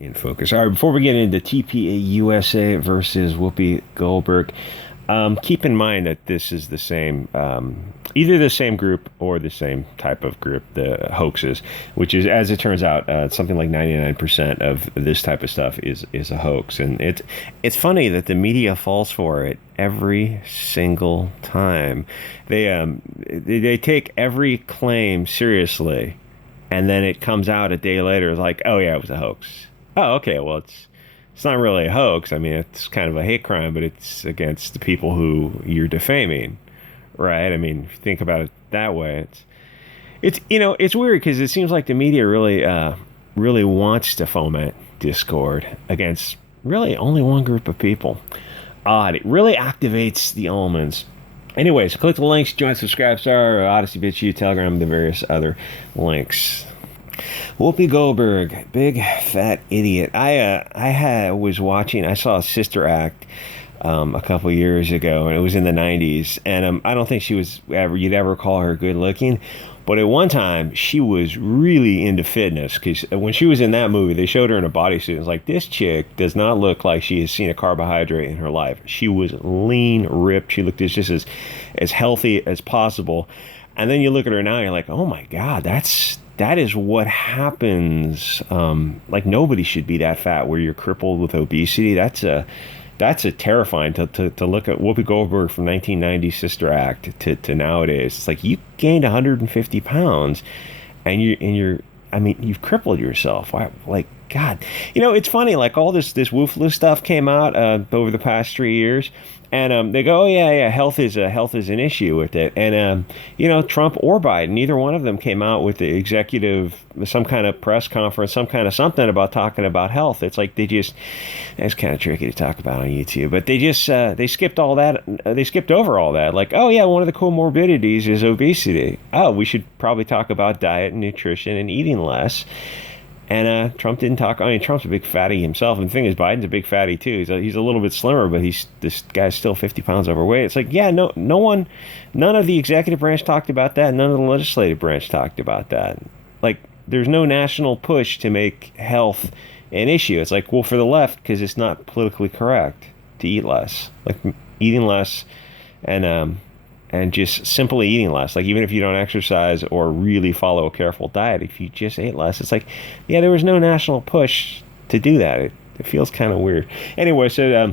in focus. All right, before we get into TPA USA versus Whoopi Goldberg, keep in mind that this is the same, either the same group or the same type of group, the hoaxes, which is, as it turns out, something like 99% of this type of stuff is a hoax. And it's funny that the media falls for it every single time. They take every claim seriously, and then it comes out a day later like, oh yeah, it was a hoax. Oh, okay, well, it's not really a hoax. I mean, it's kind of a hate crime, but it's against the people who you're defaming, right? I mean, if you think about it that way, it's weird because it seems like the media really wants to foment discord against really only one group of people. Odd. It really activates the elements. Anyways, click the links, join, subscribe, star, Odyssey, BitChute, Telegram, the various other links. Whoopi Goldberg, big fat idiot. Was watching. I saw a Sister Act a couple years ago, and it was in the '90s. And I don't think you'd ever call her good looking, but at one time she was really into fitness. Because when she was in that movie, they showed her in a bodysuit. It was like, this chick does not look like she has seen a carbohydrate in her life. She was lean, ripped. She looked just as healthy as possible. And then you look at her now, and you're like, oh my God, that is what happens. Like, nobody should be that fat where you're crippled with obesity. That's a terrifying to look at Whoopi Goldberg from 1990 Sister Act to nowadays. It's like, you gained 150 pounds and you've crippled yourself. Like, God, it's funny, like all this woofless stuff came out over the past 3 years. And they go, oh yeah, health is an issue with it. And Trump or Biden, neither one of them came out with the executive, some kind of press conference, some kind of something about talking about health. It's like it's kind of tricky to talk about on YouTube, but they skipped all that. They skipped over all that. Like, oh yeah, one of the comorbidities is obesity. Oh, we should probably talk about diet and nutrition and eating less. And Trump didn't talk. I mean, Trump's a big fatty himself. And the thing is, Biden's a big fatty too. He's a little bit slimmer, but this guy's still 50 pounds overweight. It's like, yeah, none of the executive branch talked about that. None of the legislative branch talked about that. Like, there's no national push to make health an issue. It's like, well, for the left, because it's not politically correct to eat less, like eating less, and just simply eating less. Like, even if you don't exercise or really follow a careful diet, if you just ate less, it's like, yeah, there was no national push to do that. It feels kind of weird. Anyway, so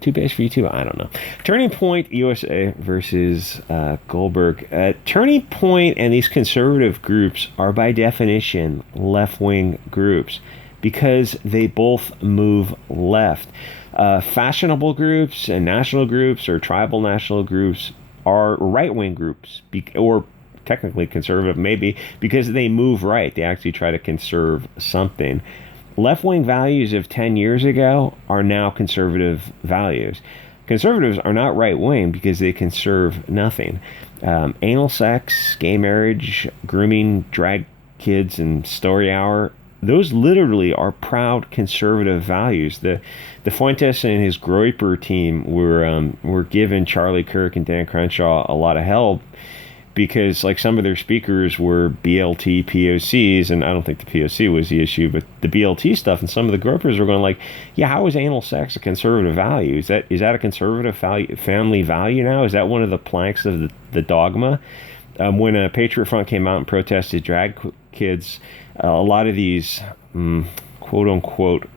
too base for you too. I don't know. Turning Point USA versus Goldberg. Turning Point and these conservative groups are by definition left-wing groups because they both move left. Fashionable groups and national groups or tribal national groups are right-wing groups, or technically conservative, maybe, because they move right. They actually try to conserve something. Left-wing values of 10 years ago are now conservative values. Conservatives are not right-wing because they conserve nothing. Anal sex, gay marriage, grooming, drag kids, and story hour, those literally are proud conservative values. The Fuentes and his Groyper team were giving Charlie Kirk and Dan Crenshaw a lot of help because, like, some of their speakers were BLT POCs, and I don't think the POC was the issue, but the BLT stuff, and some of the Groypers were going like, yeah, how is anal sex a conservative value? Is that a conservative family value now? Is that one of the planks of the dogma? When a Patriot Front came out and protested drag kids, a lot of these quote-unquote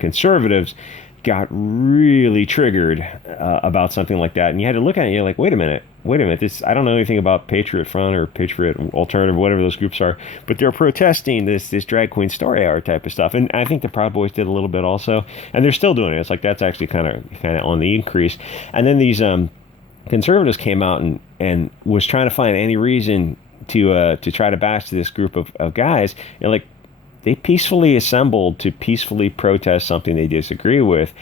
conservatives got really triggered about something like that. And you had to look at it and you're like, wait a minute. I don't know anything about Patriot Front or Patriot Alternative, whatever those groups are, but they're protesting this drag queen story hour type of stuff. And I think the Proud Boys did a little bit also. And they're still doing it. It's like, that's actually kind of on the increase. And then these conservatives came out and was trying to find any reason to try to bash this group of guys. And like, they peacefully assembled to peacefully protest something they disagree with.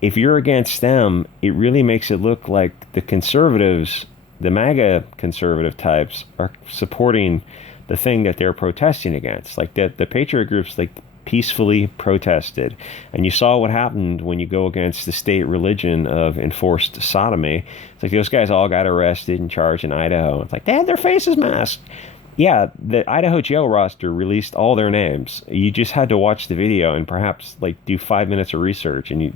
If you're against them, it really makes it look like the conservatives, the MAGA conservative types, are supporting the thing that they're protesting against. Like, the patriot groups, like, peacefully protested. And you saw what happened when you go against the state religion of enforced sodomy. It's like those guys all got arrested and charged in Idaho. It's like, they had their faces masked. Yeah, the Idaho jail roster released all their names. You just had to watch the video and perhaps like do 5 minutes of research, and you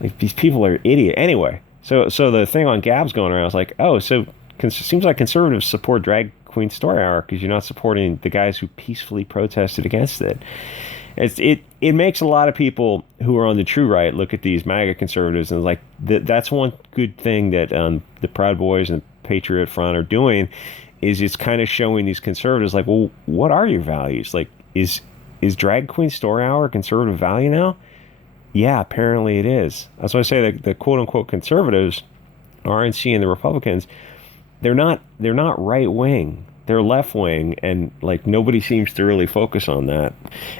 like these people are idiot. Anyway, so the thing on Gab's going around was like, oh, so seems like conservatives support drag queen story hour because you're not supporting the guys who peacefully protested against it. It makes a lot of people who are on the true right look at these MAGA conservatives and like that's one good thing that the Proud Boys and Patriot Front are doing is it's kind of showing these conservatives like, well, what are your values? Like, is drag queen story hour a conservative value now? Yeah, apparently it is. That's why I say that the quote unquote conservatives, RNC and the Republicans, they're not right wing. They're left wing, and like nobody seems to really focus on that.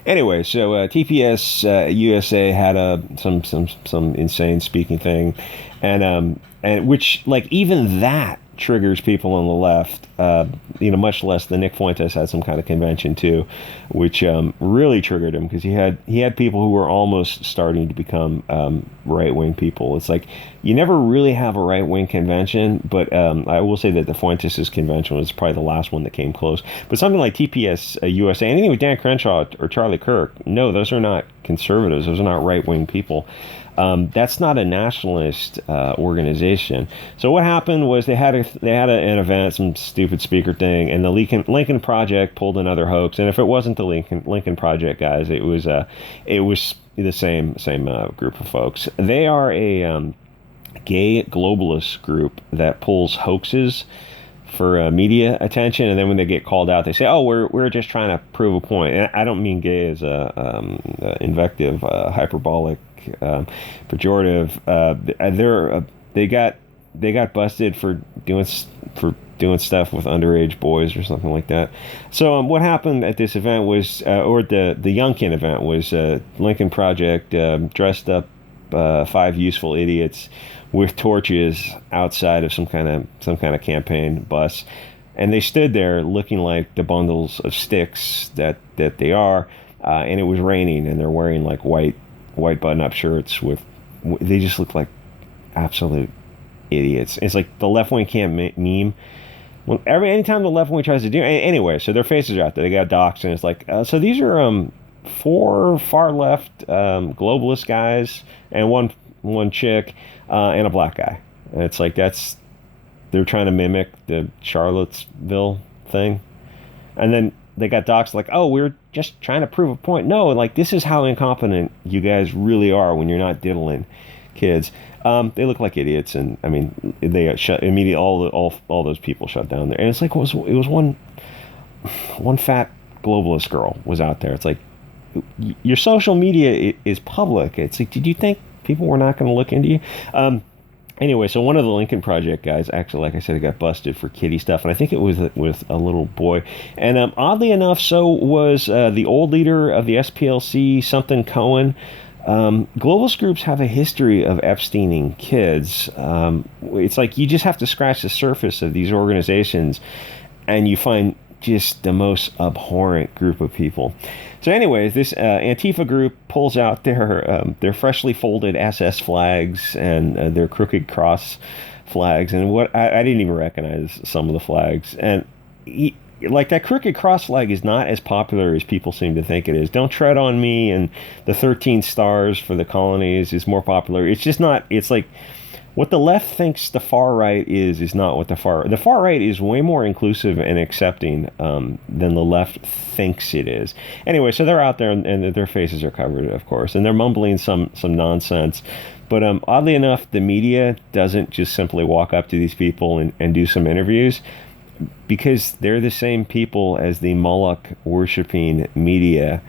Anyway, so TPS USA had some insane speaking thing, and which like even that triggers people on the left. Much less than Nick Fuentes had some kind of convention too, which really triggered him because he had people who were almost starting to become right wing people. It's like you never really have a right wing convention, but I will say that the Fuentes' convention was probably the last one that came close. But something like TPS USA, anything with Dan Crenshaw or Charlie Kirk, no, those are not conservatives. Those are not right wing people. That's not a nationalist organization. So what happened was they had an event, some stupid speaker thing, and the Lincoln Project pulled another hoax. And if it wasn't the Lincoln Project guys, it was the same group of folks. They are a gay globalist group that pulls hoaxes for media attention, and then when they get called out, they say, "Oh, we're just trying to prove a point." And I don't mean gay as a invective, hyperbolic, pejorative. They got busted for doing stuff with underage boys or something like that. So what happened at this event was, or the Youngkin event was, Lincoln Project dressed up 5 useful idiots with torches outside of some kind of campaign bus, and they stood there looking like the bundles of sticks that they are, and it was raining, and they're wearing like white button-up shirts they just look like absolute idiots. It's like the left wing can't meme. Well, anytime the left wing tries to do anyway, so their faces are out there. They got docs, and it's like, so these are 4 far left globalist guys and one chick and a black guy. And it's like they're trying to mimic the Charlottesville thing, and then they got docs like, oh, we're just trying to prove a point. No, like this is how incompetent you guys really are when you're not diddling kids. They look like idiots, and I mean, they shut immediately. All those people shut down there, and it's like it was one fat globalist girl was out there. It's like your social media is public. It's like, did you think people were not going to look into you? Anyway, so one of the Lincoln Project guys, actually, like I said, got busted for kiddie stuff, and I think it was with a little boy. And oddly enough, so was the old leader of the SPLC, something Cohen. Globalist groups have a history of Epsteining kids. It's like you just have to scratch the surface of these organizations, and you find just the most abhorrent group of people. So anyways, this Antifa group pulls out their freshly folded SS flags and their crooked cross flags, and what I didn't even recognize some of the flags. And like that crooked cross flag is not as popular as people seem to think it is. Don't tread on me, and the 13 stars for the colonies is more popular. It's just not. It's like what the left thinks the far right is not what the far right is way more inclusive and accepting than the left thinks it is. Anyway, so they're out there, and their faces are covered, of course, and they're mumbling some nonsense. But oddly enough, the media doesn't just simply walk up to these people and do some interviews, because they're the same people as the Moloch worshipping media.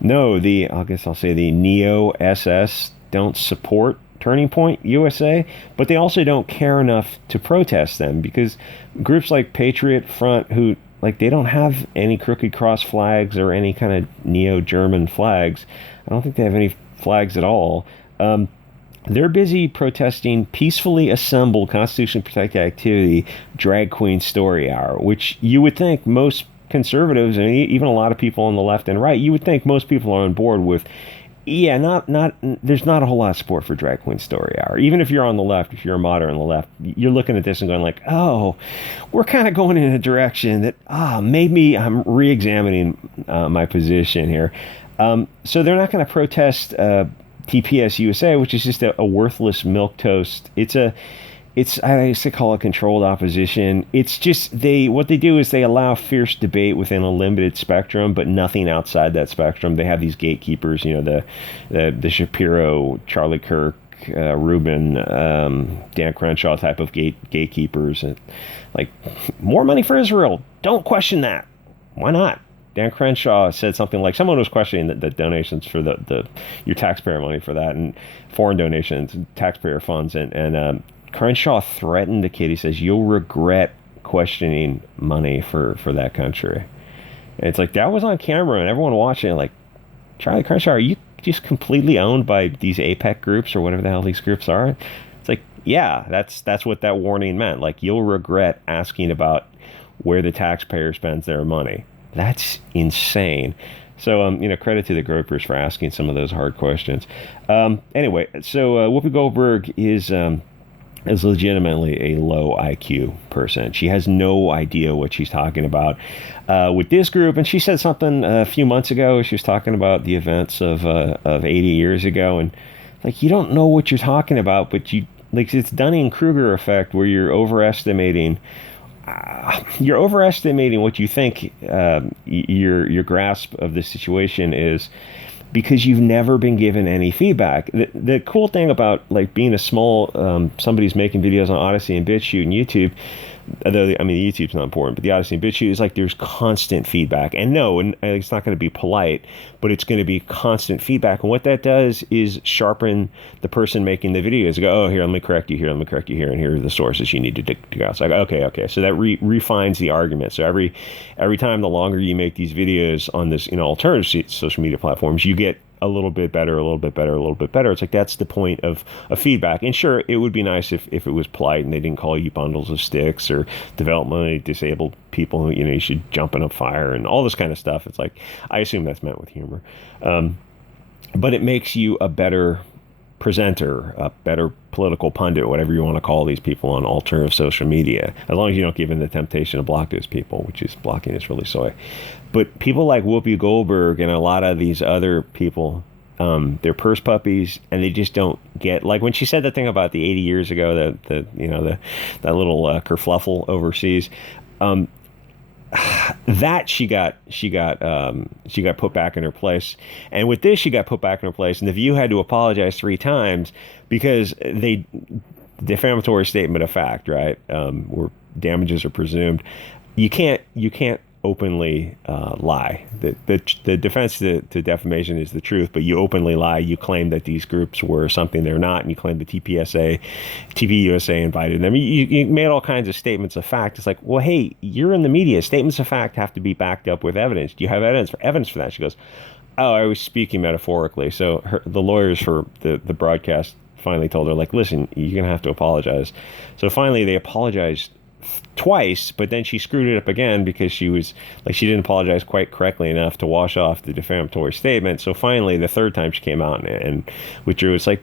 No, I guess I'll say the neo-SS don't support Turning Point USA, but they also don't care enough to protest them, because groups like Patriot Front, who like they don't have any crooked cross flags or any kind of neo-German flags. I don't think they have any flags at all. They're busy protesting peacefully assembled Constitution protected activity, drag queen story hour, which you would think most conservatives and even a lot of people on the left and right, you would think most people are on board with Yeah, there's not a whole lot of support for Drag Queen Story Hour. Even if you're on the left, if you're a moderate on the left, you're looking at this and going like, oh, we're kind of going in a direction that maybe I'm re-examining my position here. So they're not going to protest TPS USA, which is just a worthless milquetoast. It's I used to call it controlled opposition. It's just what they do is they allow fierce debate within a limited spectrum, but nothing outside that spectrum. They have these gatekeepers, the Shapiro, Charlie Kirk, Rubin, Dan Crenshaw type of gatekeepers, and like more money for Israel. Don't question that. Why not? Dan Crenshaw said something like someone was questioning the donations for your taxpayer money for that and foreign donations, taxpayer funds, and Crenshaw threatened the kid. He says, "You'll regret questioning money for that country." And it's like that was on camera and everyone watching it like, Charlie Crenshaw, are you just completely owned by these APEC groups or whatever the hell these groups are? It's like, yeah, that's what that warning meant. Like, you'll regret asking about where the taxpayer spends their money. That's insane. So, credit to the gropers for asking some of those hard questions. Anyway, so Whoopi Goldberg is legitimately a low IQ person. She has no idea what she's talking about with this group. And she said something a few months ago. She was talking about the events of 80 years ago. And like, you don't know what you're talking about, but it's Dunning-Kruger effect where you're overestimating what you think your grasp of the situation is, because you've never been given any feedback. The cool thing about like being a small somebody's making videos on Odyssey and BitChute and YouTube, although YouTube's not important, but the Odyssey and BitChute is like there's constant feedback. And it's not going to be polite, but it's going to be constant feedback. And what that does is sharpen the person making the videos. Go, oh, here, let me correct you here, and here are the sources you need to dig out. It's like, okay. So that refines the argument. So every time, the longer you make these videos on this, alternative social media platforms, you get a little bit better. It's like that's the point of feedback. And sure, it would be nice if it was polite and they didn't call you bundles of sticks or developmentally disabled people. You should jump in a fire and all this kind of stuff. It's like, I assume that's meant with humor. But it makes you a better presenter, a better political pundit, whatever you want to call these people on alternative social media, as long as you don't give in the temptation to block those people, which is blocking is really soy. But people like Whoopi Goldberg and a lot of these other people, they're purse puppies, and they just don't get, like when she said that thing about the 80 years ago, that little kerfluffle overseas, that she got put back in her place. And with this, she got put back in her place, and The View had to apologize 3 times because defamatory statement of fact, right? Where damages are presumed. You can't openly lie. The defense to defamation is the truth, but you openly lie. You claim that these groups were something they're not, and you claim the TPUSA invited them. You made all kinds of statements of fact. It's like, well, hey, you're in the media. Statements of fact have to be backed up with evidence. Do you have evidence for that? She goes, oh, I was speaking metaphorically. So the lawyers for the broadcast finally told her, like, listen, you're going to have to apologize. So finally they apologized twice, but then she screwed it up again because she didn't apologize quite correctly enough to wash off the defamatory statement. So finally, the third time she came out and withdrew. It's like,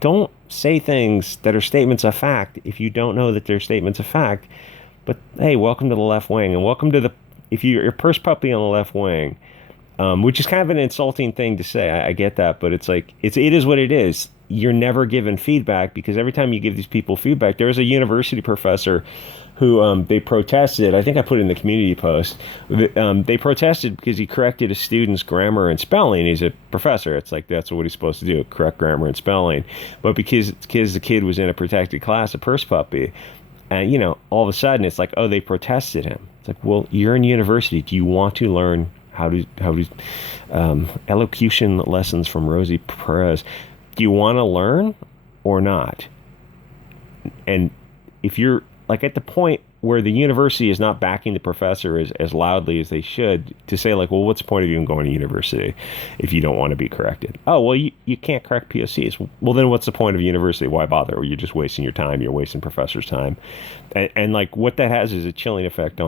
don't say things that are statements of fact if you don't know that they're statements of fact. But hey, welcome to the left wing, and welcome to if you're a purse puppy on the left wing, which is kind of an insulting thing to say. I get that, but it's like it is what it is. You're never given feedback, because every time you give these people feedback, there was a university professor who they protested. I think I put it in the community post. They protested because he corrected a student's grammar and spelling. He's a professor. It's like that's what he's supposed to do, correct grammar and spelling. But because the kid was in a protected class, a purse puppy, and all of a sudden it's like, oh, they protested him. It's like, well, you're in university. Do you want to learn how to elocution lessons from Rosie Perez? Do you want to learn or not? And if you're like at the point where the university is not backing the professor as loudly as they should, to say like, well, what's the point of even going to university if you don't want to be corrected? Oh, well, you can't correct POCs. Well, then what's the point of university? Why bother? Or you're just wasting your time. You're wasting professors' time. And like what that has is a chilling effect on